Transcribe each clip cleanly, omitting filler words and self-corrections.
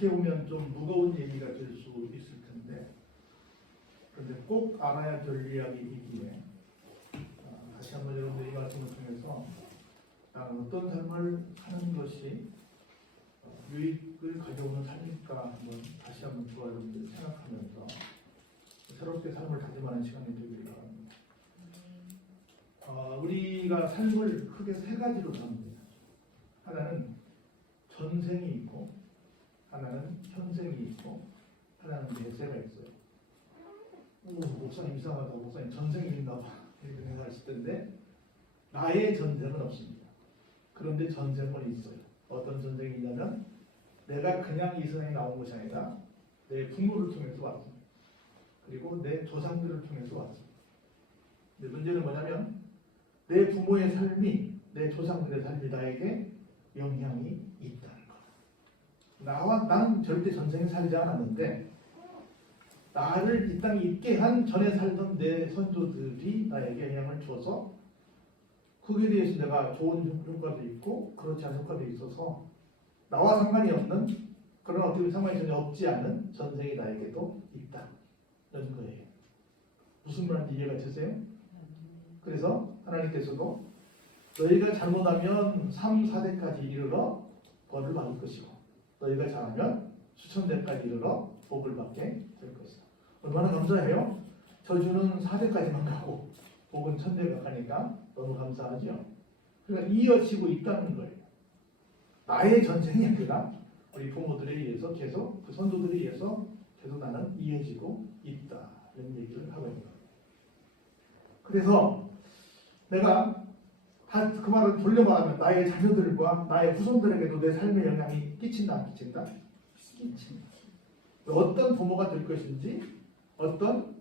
어떻게 보면 좀 무거운 얘기가 될 수 있을 텐데, 그런데 꼭 알아야 될 이야기이기에 다시 한번 여러분들 이 말씀을 통해서 나는 어떤 삶을 사는 것이 유익을 가져오는 삶일까 한번 다시 한번 저와 여러분들 생각하면서 새롭게 삶을 다짐하는 시간이 되기를 바랍니다. 우리가 삶을 크게 세 가지로 삽니다. 하나는 전생이 있고, 하나는 현생이 있고, 하나는 내세가 있어요. 목사님 이상하다. 목사님 전생이 있나 봐. 이렇게 생각하실 텐데, 나의 전생은 없습니다. 그런데 전생은 있어요. 어떤 전생이 있냐면, 내가 그냥 이 세상에 나온 것이 아니라 내 부모를 통해서 왔습니다. 그리고 내 조상들을 통해서 왔습니다. 근데 문제는 뭐냐면, 내 부모의 삶이, 내 조상들의 삶이 나에게 영향이 있다는 거. 나는 절대 전생에 살지 않았는데, 나를 이 땅에 있게 한 전에 살던 내 선조들이 나에게 영향을 줘서 거기에 대해서 내가 좋은 효과도 있고 그렇지 않은 효과도 있어서 나와 상관이 없는, 그런 어떻게 상관이 전혀 없지 않은 전생이 나에게도 있다는 거예요. 무슨 말인지 이해가 되세요? 그래서 하나님께서도 너희가 잘못하면 3, 4대까지 이르러 벌을 받을 것이고, 너희가 잘하면 수천 대까지 이르러 복을 받게 될 것이다. 얼마나 감사해요? 저주는 4대까지만 가고 복은 1000대가 가니까 너무 감사하죠. 그러니까 이어지고 있다는 거예요. 나의 전생이 아니라 우리 부모들에 의해서 계속, 그 선조들에 의해서 계속 나는 이어지고 있다는 얘기를 하고 있는 거예요. 그래서 내가 그 말을 돌려 말하면 나의 자녀들과 나의 후손들에게도 내 삶에 영향이 끼친다, 안 끼친다? 끼친다. 어떤 부모가 될 것인지, 어떤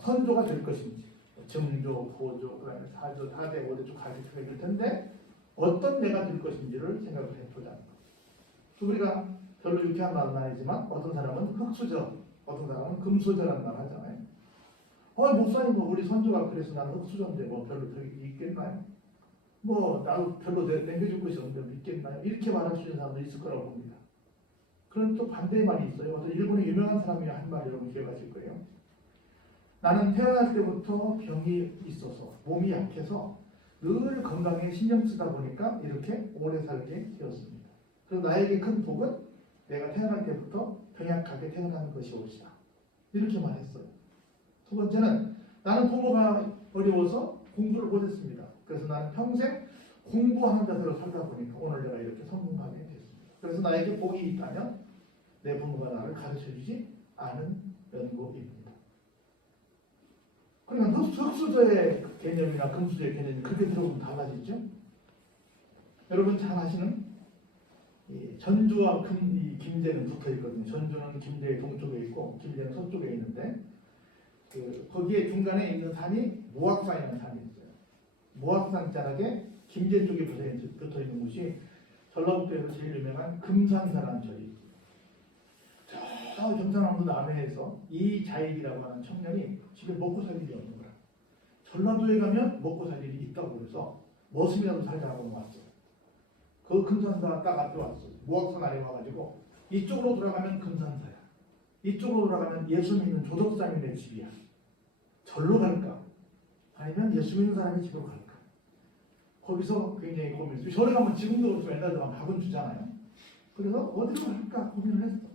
선조가 될 것인지, 정조, 고조, 그다음에 사조, 다대, 오대 쭉 가르쳐 될 텐데 어떤 내가 될 것인지를 생각을 해보자는 거. 우리가 별로 유쾌한 말은 아니지만 어떤 사람은 흙수저, 어떤 사람은 금수저라는 말 하잖아요. 목사님, 우리 선조가 그래서 나는 흙수저인데 별로 있겠나요? 나도 별로 남겨줄 것이 없는데 믿겠나요? 이렇게 말할 수 있는 사람도 있을 거라고 봅니다. 그런 또 반대의 말이 있어요. 어떤 일본의 유명한 사람이 한 말 여러분 기억하실 거예요. 나는 태어날 때부터 병이 있어서 몸이 약해서 늘 건강에 신경 쓰다 보니까 이렇게 오래 살게 되었습니다. 그리고 나에게 큰 복은 내가 태어날 때부터 병약하게 태어나는 것이 옳시다. 이렇게 말했어요. 두 번째는 나는 부모가 어려워서 공부를 못했습니다. 그래서 나는 평생 공부하는 자세로 살다 보니까 오늘 내가 이렇게 성공하게 됐습니다. 그래서 나에게 복이 있다면 내 부모가 나를 가르쳐주지 않은 연고입니다. 그러니까 흙수저의 개념이나 금수저의 개념이 그렇게 들어보면 달라지죠. 여러분 잘 아시는 전주와 김제는 붙어 있거든요. 전주는 김제의 동쪽에 있고 김제는 서쪽에 있는데 거기에 중간에 있는 산이 모악산이라는 산이 있어요. 모악산 자락에 김제 쪽에 붙어 있는 곳이 전라북도에서 제일 유명한 금산사라는 절이 있어요. 저 경상남도 남해에서 이자익이라고 하는 청년이 집에 먹고 살 일이 없는 거야. 전라도에 가면 먹고 살 일이 있다고 그래서 머슴이라도 살자고 왔어요. 그 금산사 딱 앞에 왔어요. 모악산 아래 와가지고 이쪽으로 돌아가면 금산사야. 이쪽으로 돌아가면 예수 믿는 조덕사님의 집이야. 절로 갈까? 아니면 예수 믿는 사람의 집으로 갈까? 거기서 굉장히 고민했어요. 절에 가면 지금도 그렇지만 옛날에 가면 밥은 주잖아요. 그래서 어디로 갈까 고민을 했어.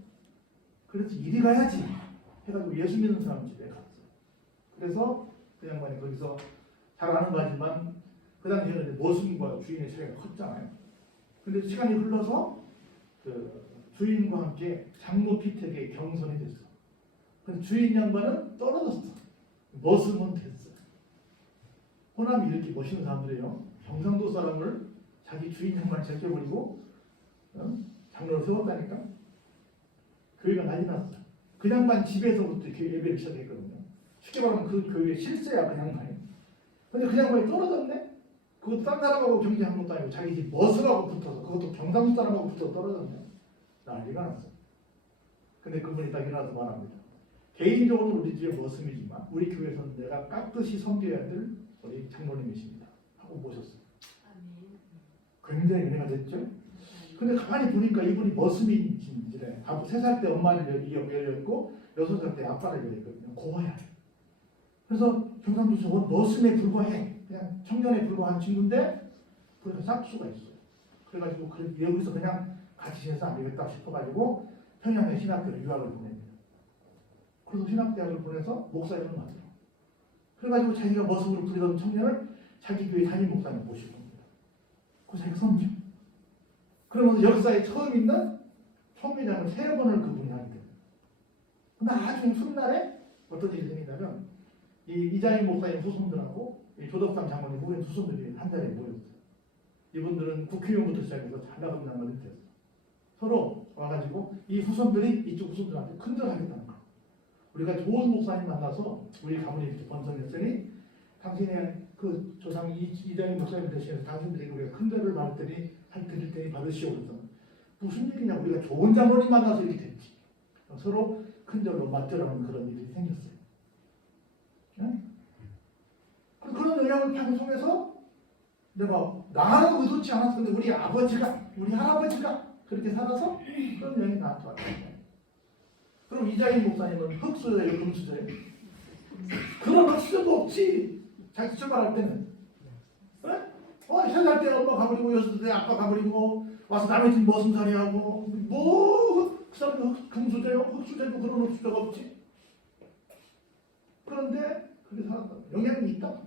그래서 이리 가야지 해가지고 예수 믿는 사람 집에 갔어요. 그래서 그 양반이 거기서 잘 아는 바지만 그 당시에는 머슴과 주인의 차이가 컸잖아요. 근데 시간이 흘러서 그 주인과 함께 장로 피택에 경선이 됐어. 그래서 주인 양반은 떨어졌어. 머슴은 됐어. 호남이 이렇게 멋있는 사람들이에요. 경상도 사람을 자기 주인 양반 제껴버리고 장로를 세웠다니까. 교회가 난리 났어. 그 양반 집에서부터 예배를 시작했거든요. 쉽게 말하면 그 교회의 실세야 그 양반이. 근데 그 양반이 떨어졌네. 그것도 딴 사람하고 경쟁한 것도 아니고 자기 집 머슴하고 붙어서, 그것도 경상도 사람하고 붙어서 떨어졌네. 난리가 났어. 근데 그분이 딱 일어나서 말합니다. 개인적으로 우리 집의 머슴이지만 우리 교회에서는 내가 깍듯이 섬겨야 될 우리 장로님이십니다 하고 모셨어요. 굉장히 은혜가 됐죠. 근데 가만히 보니까 이분이 머슴인지래. 3살 때 엄마를 열렸고 6살 때 아빠를 열렸거든요. 고아야. 그래서 경상도에서 머슴에 불과해. 그냥 청년에 불과한 친구인데 그러니까 싹수가 있어요. 그래가지고 여기서 그냥 같이 해서 안 되겠다 싶어가지고 평양의 신학교로 유학을 보냅니다. 그래서 신학대학을 보내서 목사님을 만들어. 그래가지고 자기가 머슴으로 부리던 청년을 자기 교회 담임 목사님 모시고 옵니다. 그 자기가 섬겨. 그러면서 역사에 처음 있는 총회장을 3번을 그분이 하게 됩니다. 근데 나중에 훗날에 어떤 일이 생기냐면 이장희 목사님 후손들하고 조덕삼 장로님 후손 후손들이 한 자리에 모였어요. 이분들은 국회의원부터 시작해서 장가금장까지 됐어요. 서로 와가지고 이 후손들이 이쪽 후손들한테 큰절하겠다는 거예요. 우리가 좋은 목사님 만나서 우리 가문이 이렇게 번성했으니 당신의 그 조상 이장희 목사님 대신해서 당신들에게 우리가 큰절을 드릴 테니 받으시오. 그래서 무슨 일이냐, 우리가 좋은 장로님 만나서 이렇게 됐지. 서로 큰절로 맞절하는 그런 일이 생겼어요. 응? 그런 영향을 방송해서 내가 나는 의도치 않았는데 우리 아버지가 우리 할아버지가 그렇게 살아서 그런 영향이 나한테 왔어요. 그럼 이장희 목사님은 흑수저예요, 금수저예요? 그런 흑수저도 없지. 자기 출발할 때는. 그래? 3살 때 엄마 가버리고 6살 때 아빠 가버리고 와서 남의 집 머슴살이 하고 그 사람도 금수저예요? 흑수저고 그런 흑수저가 없지. 그런데 그렇게 살았다. 영향이 있다.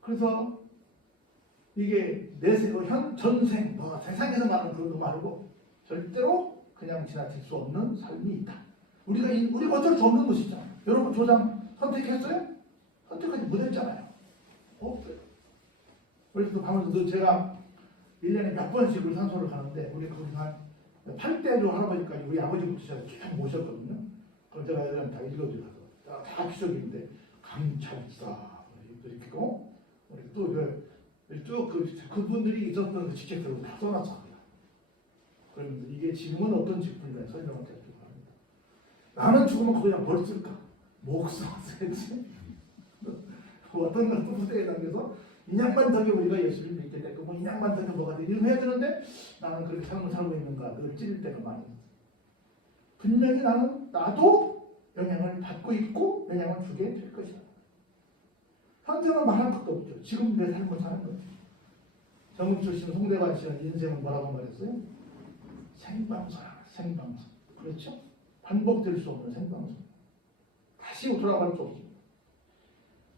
그래서 이게 전생, 세상에서 말하는 그런 거 말고 절대로 그냥 지나칠 수 없는 삶이 있다. 우리가 어쩔 수 없는 것이죠. 여러분 조장 선택했어요? 선택하지 못했잖아요. 없어요. 그래서 가면서 제가 1년에 몇 번씩 우리 산소를 가는데 우리 거기 한 8대조 할아버지까지 우리 아버지부터 제가 쭉 모셨거든요. 그럼 제가 애들한테 다 읽어드려서 다 기적인데 강찰사 이렇게 고 또 그분들이 있었던 그 직책들을 다 써놨습니다. 그러면서 이게 지금은 어떤 직분인가 설명을 드리려고 합니다. 나는 죽으면 그냥 뭘 쓸까? 목숨 써야지. 어떤 것도 후대에 당겨서 인양반 덕에 우리가 예수를 믿게 됐고 뭐 인양반 덕에 뭐가 되고 이런 해야 되는데 나는 그렇게 삶을 살고 있는가 늘 찔릴 때가 많이 있어요. 분명히 나도 영향을 받고 있고 영향을 주게 될 것이다. 현재는 말할 것도 없죠. 지금 내 삶을 사는 거죠. 정은철 씨는 송대관 씨는 인생은 뭐라고 말했어요? 생방송. 그렇죠? 반복될 수 없는 생방송. 다시 돌아갈 수 없습니다.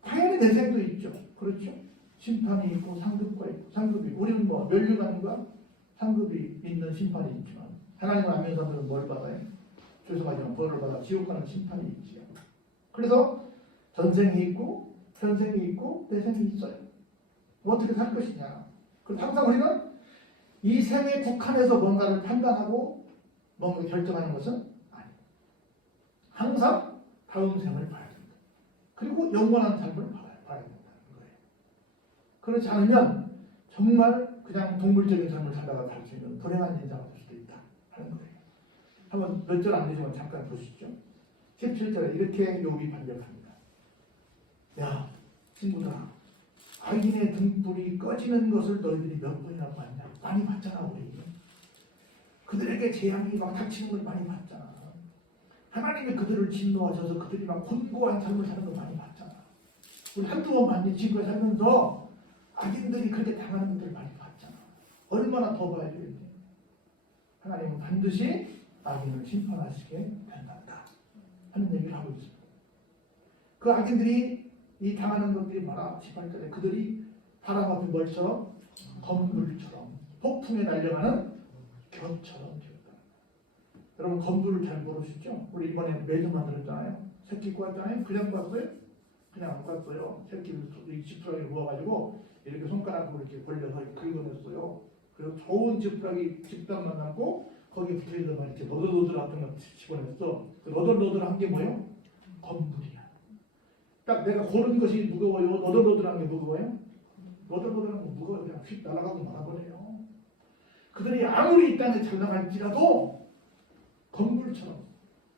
당연히 내생도 있죠. 그렇죠? 심판이 있고 상급과 있고 상급이 우리는 뭐 멸류관과 상급이 있는 심판이 있지만 하나님 아멘 사람들은 뭘 받아요? 죄송하지만 벌을 받아 지옥 가는 심판이 있지요. 그래서 전생이 있고 현생이 있고 내생이 있어요. 어떻게 살 것이냐. 그래서 항상 우리는 이 생에 국한해서 뭔가를 판단하고 뭔가 결정하는 것은 아니에요. 항상 다음 생을 봐야 된다. 그리고 영원한 삶을 봐야 된다는 거예요. 그렇지 않으면 정말 그냥 동물적인 삶을 살다가 갈 수 있는 불행한 인자가 될 수도 있다 하는 거예요. 한번 몇 절 안 되지만 잠깐 보시죠. 17절에 이렇게 욥이 반격합니다. 야 친구들아, 악인의 등불이 꺼지는 것을 너희들이 몇 번이나 봤냐? 많이 봤잖아. 우리 그들에게 재앙이 막 닥치는 걸 많이 봤잖아. 하나님이 그들을 진노하셔서 그들이 막 곤고한 삶을 사는 걸 많이 봤잖아. 우리 한두 번 봤니? 지금 살면서 악인들이 그렇게 당하는 것들을 많이 봤잖아. 얼마나 더 봐야 되겠니? 하나님은 반드시 악인을 심판하시게 된단다 하는 얘기를 하고 있습니다. 그 악인들이 이 당하는 것들이 뭐라? 18절에 그들이 바람 앞에 뭘처럼? 검불처럼 폭풍에 날려가는 겨처럼 되었다. 여러분 검불을 잘 모르시죠? 우리 이번에 매주 만들었잖아요. 새끼 구웠잖아요. 그냥 구웠어요? 그냥 안 구웠어요. 새끼를 20%를 모아가지고 이렇게 손가락으로 이렇게 벌려서 긁어냈어요. 그리고 좋은 지푸라기 집단만 남고 거기에 붙어있는 거 이렇게 너덜너덜한 거 집어냈어. 그 너덜너덜한 게 뭐예요? 검불이야. 딱 내가 고른 것이 무거워요? 너덜너덜한 게 무거워요? 너덜너덜한 거 무거워요. 그냥 휙 날아가고 말아버려요. 그들이 아무리 이 땅에 잘 나갈지라도 검불처럼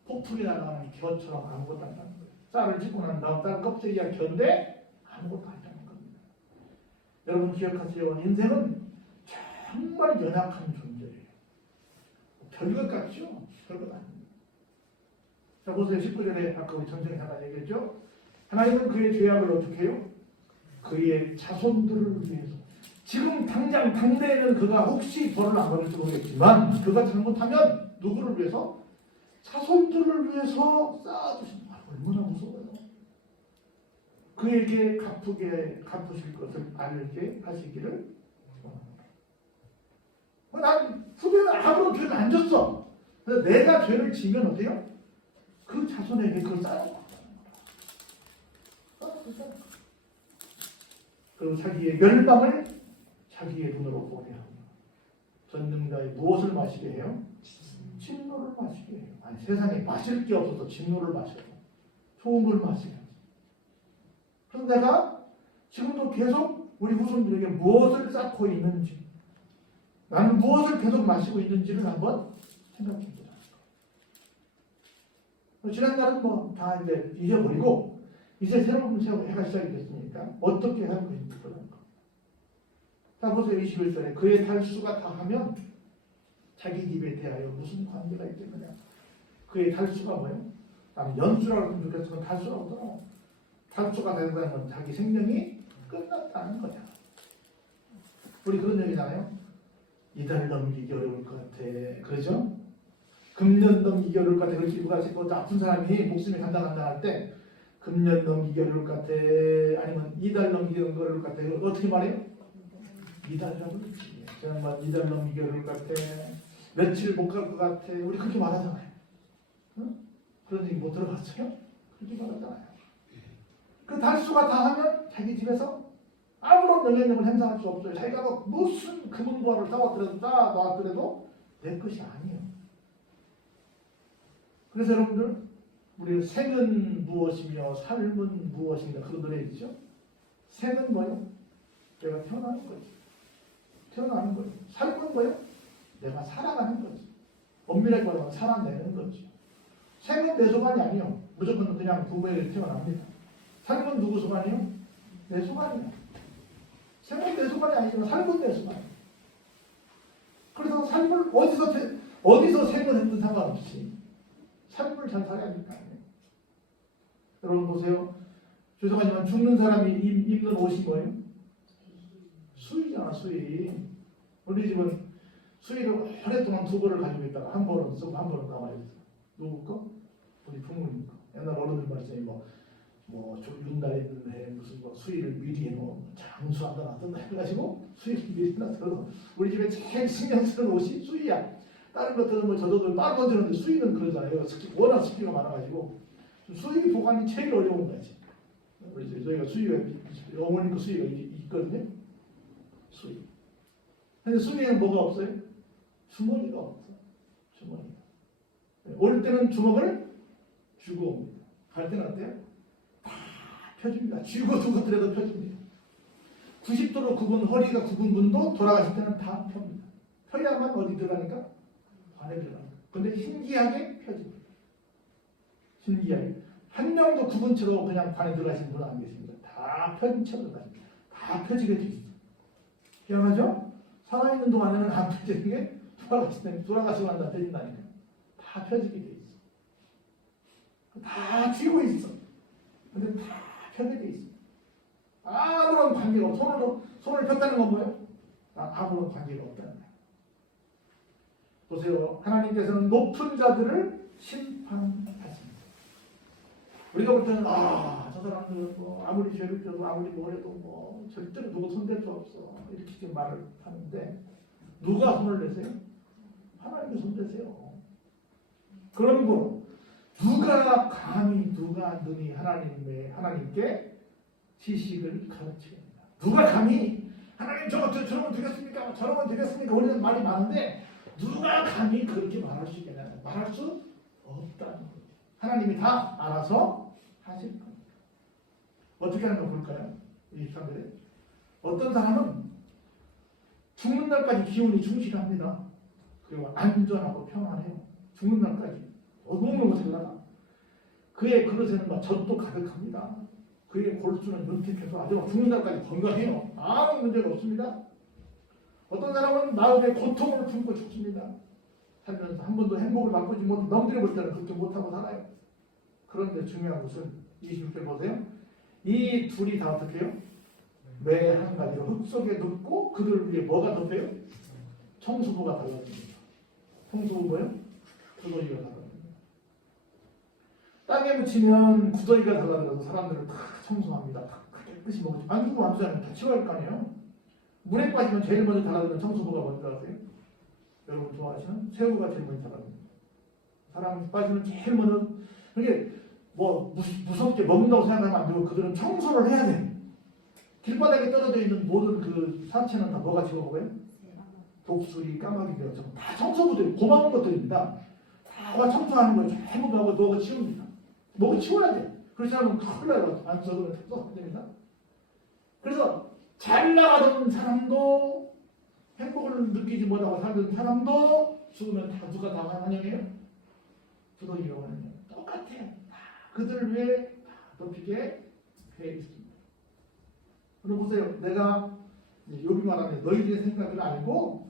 폭풍이 날아가는 겨처럼 아무것도 안 하는 거예요. 쌀을 짓고 난 다음 쌀 껍데기가 견데 아무것도 안 하는 겁니다. 여러분 기억하세요. 인생은 정말 연약한 존재예요. 별것 같죠? 별것 아닙니다. 자, 보세요. 19절에 아까 우리 전쟁에 하나 얘기했죠? 하나님은 그의 죄악을 어떻게 해요? 그의 자손들을 위해서. 지금 당장 당대에는 그가 혹시 벌을 안 받을지 모르겠지만 그가 잘못하면 누구를 위해서? 자손들을 위해서 쌓아두신 거예요. 얼마나 무서워요. 그에게 갚으실 것을 알게 하시기를. 난 후배는 아무런 죄를 안 졌어. 그래서 내가 죄를 지면 어때요? 그 자손에게 그걸 쌓아놓고 그리고 자기의 멸망을 자기의 눈으로 보게 합니다. 전능자의 무엇을 마시게 해요? 진노를 마시게 해요. 아니, 세상에 마실 게 없어서 진노를 마셔요. 좋은 걸 마셔요. 그래서 내가 지금도 계속 우리 후손들에게 무엇을 쌓고 있는지, 나는 무엇을 계속 마시고 있는지를 한번 생각해 보자. 지난날은 뭐 다 이제 잊어버리고 이제 새로운 해가 시작이 됐으니까 어떻게 할 것인지 그런 거. 자, 보세요. 21절에 그의 달수가 다하면 자기 입에 대하여 무슨 관계가 있겠느냐. 그의 달수가 뭐예요? 나는 연수라고 하면 좋겠지만 달수라고 하더라. 달수가 된다는 건 자기 생명이 끝났다는 거야. 우리 그런 얘기잖아요. 이달 넘기기 어려울 것 같아. 그러죠? 금년 넘기기 어려울 것 같아. 그렇게 누가 아픈 사람이 목숨이 간당간당 할 때 금년 넘기기 어려울 것 같아. 아니면 이달 넘기기 어려울 것 같아. 어떻게 말해요? 이달이라고 그러지. 정말 이달 넘기기 어려울 것 같아. 며칠 못 갈 것 같아. 우리 그렇게 말하잖아요. 응? 그런 얘기 못 들어봤어요? 그렇게 말하잖아요. 그 달수가 다하면 자기 집에서 아무런 영향력을 행사할 수 없어요. 자기가 뭐 무슨 금은보화를 쌓아놨더라도 내 것이 아니에요. 그래서 여러분들 우리 생은 무엇이며 삶은 무엇인가 그런 노래 있죠? 생은 뭐예요? 내가 태어나는 거지. 태어나는 거예요. 삶은 뭐예요? 내가 살아가는 거지. 엄밀하게 말하면 살아내는 거지. 생은 내 소관이 아니에요. 무조건 그냥 부모에게 태어납니다. 삶은 누구 소관이에요? 내 소관이에요. 생은 내 소관이 아니지만 삶은 내 소관이에요. 그래서 삶을 어디서 생을 했든 상관없이 삶을 잘 살아야 합니다. 여러분 보세요. 죄송하지만 죽는 사람이 입는 옷이 뭐예요? 수의잖아, 수의. 우리 집은 수의를 오랫동안 두 벌을 가지고 있다가 한 벌은 쓰고 한 벌은 남아있어. 누구 거? 우리 부모님 거. 옛날 어른들 말씀이 윤달에 있는 해 무슨 수의를 미리 장수한다 놨던다 해가지고 수의를 미리 놨어. 우리 집에 제일 신경 쓰는 옷이 수의야. 다른 것들은 저도 빨리 던지는데 수의는 그러잖아요. 워낙 습기가 많아가지고 수의 보관이 제일 어려운 거지. 저희가 수의가 어머니 그 수의가 있거든요. 수의. 근데 수의에는 뭐가 없어요? 주머니가 없어. 주머니. 올 때는 주먹을 쥐고 옵니다. 갈 때는 어때요? 다 펴줍니다. 쥐고 두고 들여도 펴줍니다. 90도로 굽은 허리가 굽은 분도 돌아가실 때는 다 펴니다. 펴야만 어디 들어가니까? 안에 들어갑니다. 근데 신기하게 펴집니다. 신기하게. 한 명도 굽은 채로 그냥 관에 들어가시는 분은 안 계십니다. 다 펴진 채로 들어가십니다. 다 펴지게 돼 있어요. 희한하죠? 살아있는 동안에는 안 펴지는 게 돌아가시고 난 다음에 펴진다니까. 다 펴지게 돼 있어. 다 쥐고 있어. 근데 다 펴게 돼 있어. 아무런 관계가 없어. 손을 폈다는 건 뭐예요? 아무런 관계가 없다는 거예요. 보세요. 하나님께서는 높은 자들을 심판하십니다. 우리가 볼 때는 저 사람들은 아무리 죄를 져도 아무리 뭐래도 절대로 누구 손댈 수 없어 이렇게 지금 말을 하는데 누가 손을 내세요? 하나님이 손 대세요. 그러므로 누가 능히 하나님께 지식을 가르칩니다. 누가 감히 하나님 저러면 되겠습니까? 저러면 되겠습니까? 우리는 말이 많은데 누가 감히 그렇게 말할 수 있겠냐? 말할 수 없다는 거죠. 하나님이 다 알아서 하실 겁니다. 어떻게 하는 거 볼까요? 23절에 어떤 사람은 죽는 날까지 기운이 충실합니다. 그리고 안전하고 평안해요. 죽는 날까지 너무너무 잘 나가. 그의 그릇에는 젖도 가득합니다. 그의 골수는 윤택해서 아주 죽는 날까지 건강해요. 아무 문제가 없습니다. 어떤 사람은 마음에 고통을 품고 죽습니다. 살면서 한 번도 행복을 맛보지 못, 남들이 볼 때는 그렇게 못하고 살아요. 그런데 중요한 것은 26절 보세요. 이 둘이 다 어떻게 해요? 매 한 가지로 흙 속에 눕고 그들 위에 뭐가 덮여요? 청수부가 달라집니다. 청수부 뭐예요? 구더기가 달라집니다. 땅에 묻히면 구더기가 달라들어서 사람들을 다 청소합니다. 다 깨끗이 먹지. 안 주고 안 주잖아요. 다 치워야 할 거 아니에요? 물에 빠지면 제일 먼저 달라드는 청소부가 뭔지 아세요? 여러분 좋아하시는 새우가 제일 먼저 달라듭니다. 사람이 빠지면 제일 먼저 이게 뭐 무섭게 먹는다고 생각하면 안 되고 그들은 청소를 해야 돼. 길바닥에 떨어져 있는 모든 그 사체는 다 뭐가 집어먹어요? 독수리, 까마귀가 전부 다 청소부들이 고마운 것들입니다. 다 청소하는 거예요. 전부 하고 너가 치웁니다. 너가 치워야 돼. 그렇지 않으면 큰일 나요. 안 써도 됩니다. 그래서 잘 나가던 사람도 행복을 느끼지 못하고 살던 사람도 죽으면 다 누가 다 환영해요? 두더기가 환영해요. 똑같아요. 그들 위해 덮이게 돼 있습니다. 그럼 보세요. 내가 여기 말하면 너희들의 생각을 알고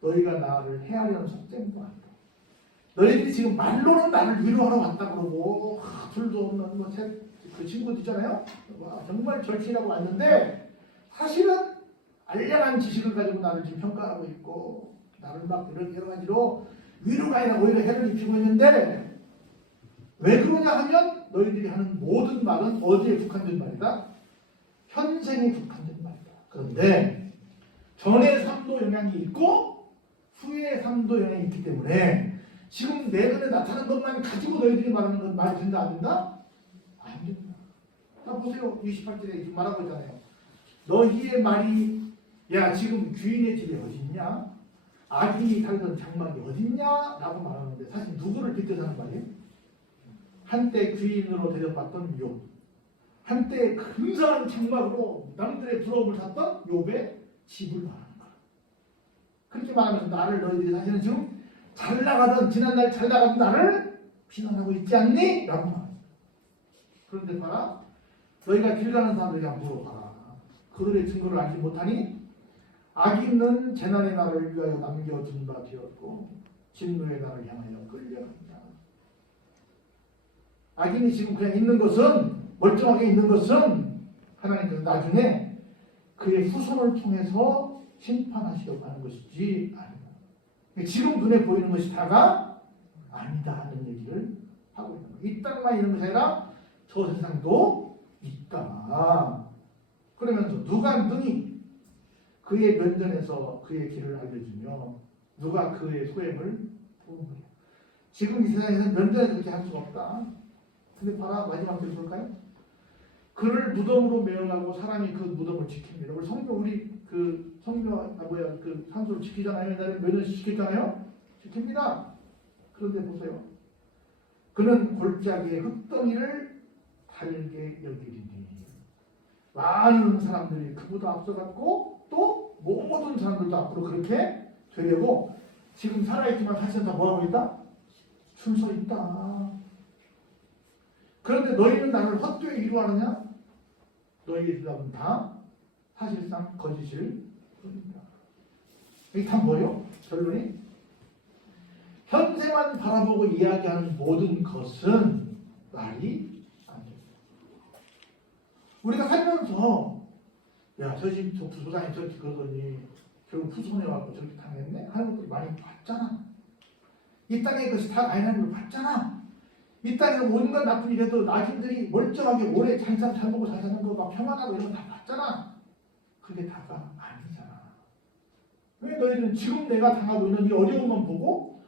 너희가 나를 헤아리는 속셈도 알고 너희들이 지금 말로는 나를 위로하러 왔다 그러고 둘도 없는 그 친구도 있잖아요. 와, 정말 절친하고 왔는데 사실은 알량한 지식을 가지고 나를 지금 평가하고 있고 나를 막 여러 가지로 위로가 아니라 오히려 해를 입히고 있는데 왜 그러냐 하면 너희들이 하는 모든 말은 어디에 국한된 말이다? 현생에 국한된 말이다. 그런데 전의 삶도 영향이 있고 후의 삶도 영향이 있기 때문에 지금 내 눈에 나타난 것만 가지고 너희들이 말하는 건 말이 된다 안 된다? 안 된다. 자 보세요. 28절에 지금 말하고 있잖아요. 너희의 말이 야 지금 귀인의 집이 어딨냐? 아기 살던 장막이 어딨냐? 라고 말하는데 사실 누구를 빗대서 하는 말이에요? 한때 귀인으로 대접받던 욥, 한때 근사한 장막으로 남들의 부러움을 샀던 욥의 집을 말하는 거야. 그렇게 말하면서 나를 너희들이 사실은 지금 잘 나가던 지난날 잘 나가던 나를 비난하고 있지 않니? 라고 말합니다. 그런데 봐라. 너희가 길 가는 사람들에게 한번 물어봐라. 그들의 증거를 알지 못하니 악인은 재난의 날을 위하여 남겨준 바 되었고 진노의 날을 향하여 끌려간다. 악인이 지금 그냥 있는 것은 멀쩡하게 있는 것은 하나님께서 나중에 그의 후손을 통해서 심판하시려고 하는 것이지 아니다. 지금 눈에 보이는 것이 다가 아니다 하는 얘기를 하고 있는 거예요. 이 땅만 있는 것이 아니라 저 세상도 있다. 그러면서 누가 능히 그의 면전에서 그의 길을 알려주며 누가 그의 소행을 보는 거예요. 지금 이 세상에서는 면전에서 그렇게 할 수가 없다. 근데 봐라 마지막 절 볼까요? 그를 무덤으로 매어가고 사람이 그 무덤을 지킵니다. 우리 성경 그 산소를 지키잖아요. 옛날에 몇 년씩 지켰잖아요. 지킵니다. 그런데 보세요. 그는 골짜기의 흙덩이를 달게 여기리니 많은 사람들이 그보다 앞서갔고 또 모든 사람들도 앞으로 그렇게 되려고 지금 살아있지만 사실은 다 뭐하고 있다? 줄 서 있다. 그런데 너희는 나를 헛되이 위로하느냐? 너희의 대답은 다 사실상 거짓일 뿐입니다. 이게 다 뭐예요? 결론이? 현세만 바라보고 이야기하는 모든 것은 말이 안 됩니다. 우리가 살면서 야, 저 집 저 부소장이 저렇게 그러더니 결국 후손해갖고 저렇게 당했네? 하는 것들 많이 봤잖아. 이 땅의 것이 다 하나님을 봤잖아. 이 땅에 온갖 나쁜 일에도 나중들이 멀쩡하게 오래 잘 먹고 잘 사는 거 막 평안하고 이런 거 다 봤잖아. 그게 다가 아니잖아. 왜 너희는 지금 내가 당하고 있는 이 어려움만 보고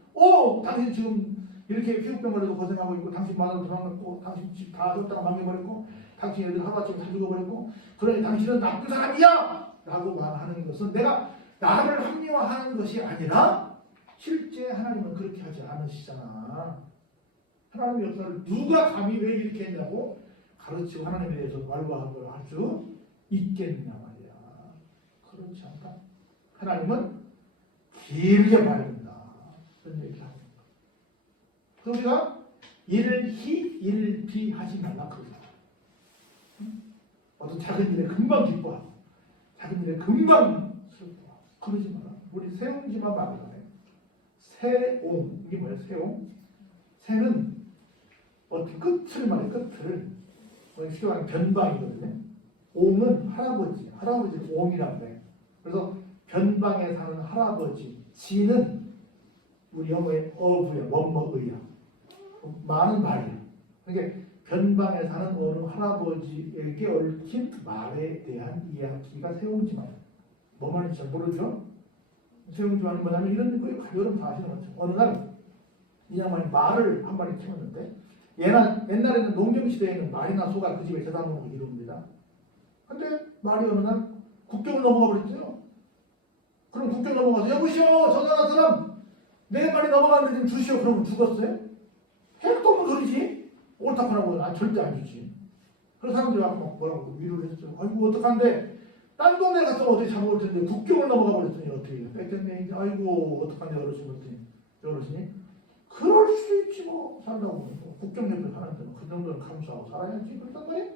당신 지금 이렇게 피부병으로도 고생하고 있고 당신 마누라 돌아갔고 당신 집 다 줬다가 망해버렸고 당신 애들 하루아침에 다 죽어버렸고 그러니 당신은 나쁜 사람이야! 라고 말하는 것은 내가 나를 합리화하는 것이 아니라 실제 하나님은 그렇게 하지 않으시잖아. 하나님의 역사를 누가 감히 왜 이렇게 했냐고 가르치고 하나님에 대해서 말과학을 할 수 있겠느냐 말이야. 그렇지 않다. 하나님은 길게 말해야 된다. 그런 얘기를 하는 거야. 그래서 우리가 일히 일비 하지 말라 그러잖아. 어떤 작은 일에 금방 기뻐하고 작은 일에 금방 슬퍼하고 그러지 마라. 우리 세옹지만 말을 하네. 세옹, 이게 뭐예요? 세옹? 세는 어떤 끝을 말해, 끝을. 쉽게 말하면 변방이거든요. 옹은 할아버지, 할아버지를 옹이라고 해. 그래서 변방에 사는 할아버지. 지는 우리 영어의 어부야, 뭐뭐의야. 많은 말이야. 그러니까 변방에 사는 어느 할아버지에게 얽힌 말에 대한 이야기가 세옹지만. 뭐 말인지 잘 모르죠? 세옹지만은 뭐냐면 이런 거예요. 여러분 다 아시는 거죠. 어느 날 이 양반이 말을 한 마리 키웠는데 옛날에는 농경시대에는 말이나 소가 그 집에 대다 놓고 이룹니다. 근데 말이 어느 날 국경을 넘어가 버렸죠. 그럼 국경 넘어가서 여보시오 저 나라 사람 내 말이 넘어갔는데 좀 주시오. 그러면 죽었어요? 핵도 없는 소리지. 옳다고 하고 절대 안 주지. 그래서 사람들이 와서 막 뭐라고 위로를 했죠. 아이고 어떡한데 딴 동네 갔으면 어떻게 잘 먹을 텐데 국경을 넘어가 버렸더니 어떻게 해요? 뺏겼네. 아이고 어떡하냐 어르신 그랬더니 어르신이 그럴 수 있지 뭐 살다 보면 국경 옆에 가는데 그 정도는 감수하고 살아야지 그랬단 말이야.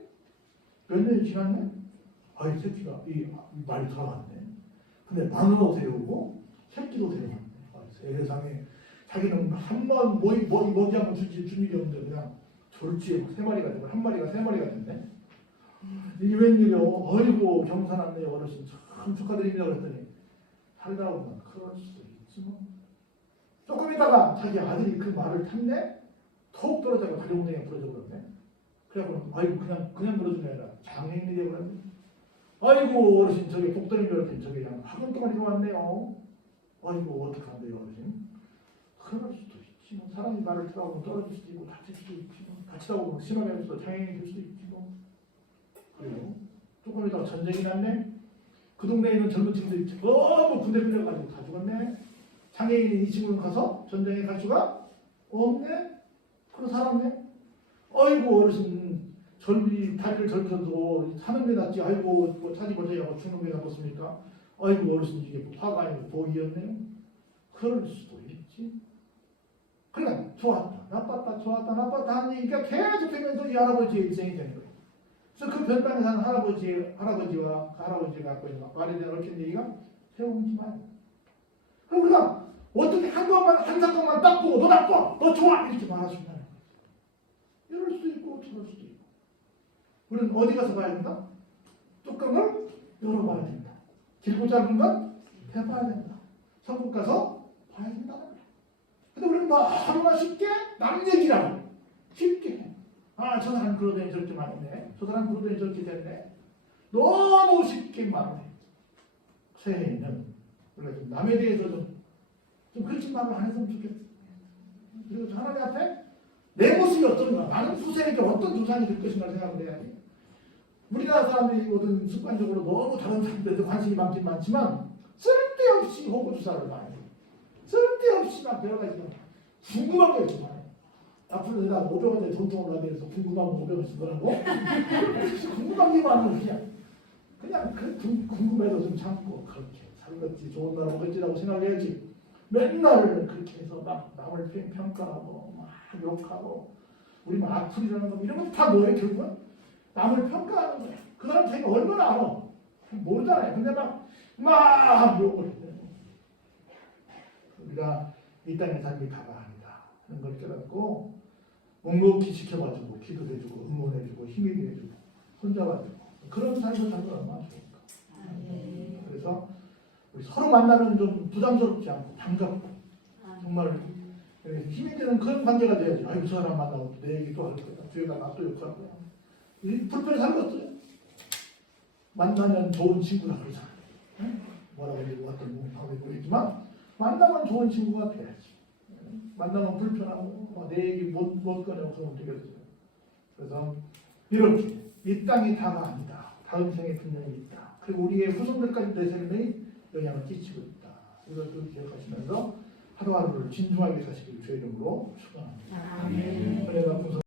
몇 년이 지났네. 아이 새끼가 이 말이 돌아갔네. 근데 마누라도 데려오고 새끼도 데려왔네. 세상에 자기는 한번 먹이 한번 주지 준 일이 없는데 그냥 졸지에 세 마리가 되고 한 마리가 세 마리가 됐네. 이게 웬일이요? 어이구 경사났네 어르신 참 축하드립니다 그랬더니 살다 보면 그럴 수도 있지 뭐. 조금 있다가 자기 아들이 그 말을 탔네. 톡 떨어져서 다리 엉덩이에 부러져 버렸네. 그래갖고 아이고 그냥 부러진 게 아니라 장애인이 되어버렸네. 아이고 어르신 저게 복덩이 별었더니 저게 그냥 학원 동안 이어왔네요. 아이고 어떡한데요 어르신. 그럴 수도 있지 뭐. 사람이 말을 타다 보면 떨어질 수도 있고 다칠 수도 있지 뭐. 다치다 보면 심하게 해서 장애인이 될 수도 있지 뭐. 그리고 조금 있다가 전쟁이 났네. 그 동네에 있는 젊은 친구들이 너무 군대 빌려가지고 다 죽었네. 장애인이 이 친구는 가서 전쟁에 갈 수가 없네. 그럼 살았네. 아이고 어르신 젊이 다리를 절펴도 사는 게 낫지. 아이고 뭐 차지 못하고 죽는 게 낫겠습니까? 아이고 어르신 이게 화가 아니고 복이었네요. 그럴 수도 있지. 그러니까 좋았다 나빴다 좋았다 나빴다 하는 얘기가 계속 되면서 이 할아버지의 일생이 되는 거예요. 그래서 그 변방에 사는 할아버지가 갖고 있는 말에 대한 얽힌 얘기가 세옹지만. 그럼 우리가 어떻게 한 사건만 딱 보고 너 나빠 너 좋아 이렇게 말할 수 있는 거예요. 이럴 수도 있고 저럴 수도 있고. 우리는 어디 가서 봐야 된다? 뚜껑을 열어봐야 된다. 길고 짧은 건 해봐야 된다. 천국 가서 봐야 된다. 근데 우리는 너무나 쉽게 남 얘기라고 쉽게 해. 아, 저 사람 그러더니 저렇게 말했네. 저 사람 그러더니 저렇게 됐네. 너무 쉽게 말해. 새해에는 우리가 좀 남에 대해서 좀 그렇게 말을 안 했으면 좋겠어. 그리고 하나님 앞에 내 모습이 어떤가, 나는 후세에게 어떤 조상이 될 것인가 생각을 해야지. 우리나라 사람들이 모든 습관적으로 너무 다른 사람들한테 관심이 많긴 많지만 쓸데없이 호구주사를 많이 해. 쓸데없이 막 여러 가지 궁금한 게 있어. 앞으로 내가 500원짜리 돈통을 하면서 궁금하면 500원 쓰더라고. 궁금한 게 많아 그냥 궁금해도 좀 참고 그렇게 살겠지 좋은 나라 먹겠지라고 생각해야지. 맨날 그렇게 해서 막 남을 평가하고 막 욕하고 우리 막 악플이라는 거 이런 거 다 뭐예요 결국은? 남을 평가하는 거야. 그 사람 자기가 얼마나 알아? 모르잖아요. 근데 막 욕을 해. 우리가 이 땅의 삶이 다가 아니다 하는 걸 깨닫고 묵묵히 지켜봐주고 기도도 해주고 응원해주고 힘이 돼주고 손잡아주고 그런 삶을 살면 얼마나 좋을까. 그래서 우리 서로 만나면 좀 부담스럽지 않고 반갑고 정말 힘이 되는 그런 관계가 돼야지. 아이고 저 사람 만나고 내 얘기 또 할 거야. 뒤에다 나 또 욕할 거야. 불편히 살겠어요. 만나면 좋은 친구라 그러잖아. 응? 뭐라고 얘기하고 어떤 방법이 보이지만 만나면 좋은 친구가 돼야지. 만나면 불편하고 내 얘기 못 꺼내고 그러면 되겠어요. 그래서 이렇게 이 땅이 다가 아니다. 다음 생에 분명히 있다. 그리고 우리의 후손들까지 내 생명이 영향을 끼치고 있다. 이것도 기억하시면서 하루하루를 진중하게 사시길 주의 이름으로 축원합니다.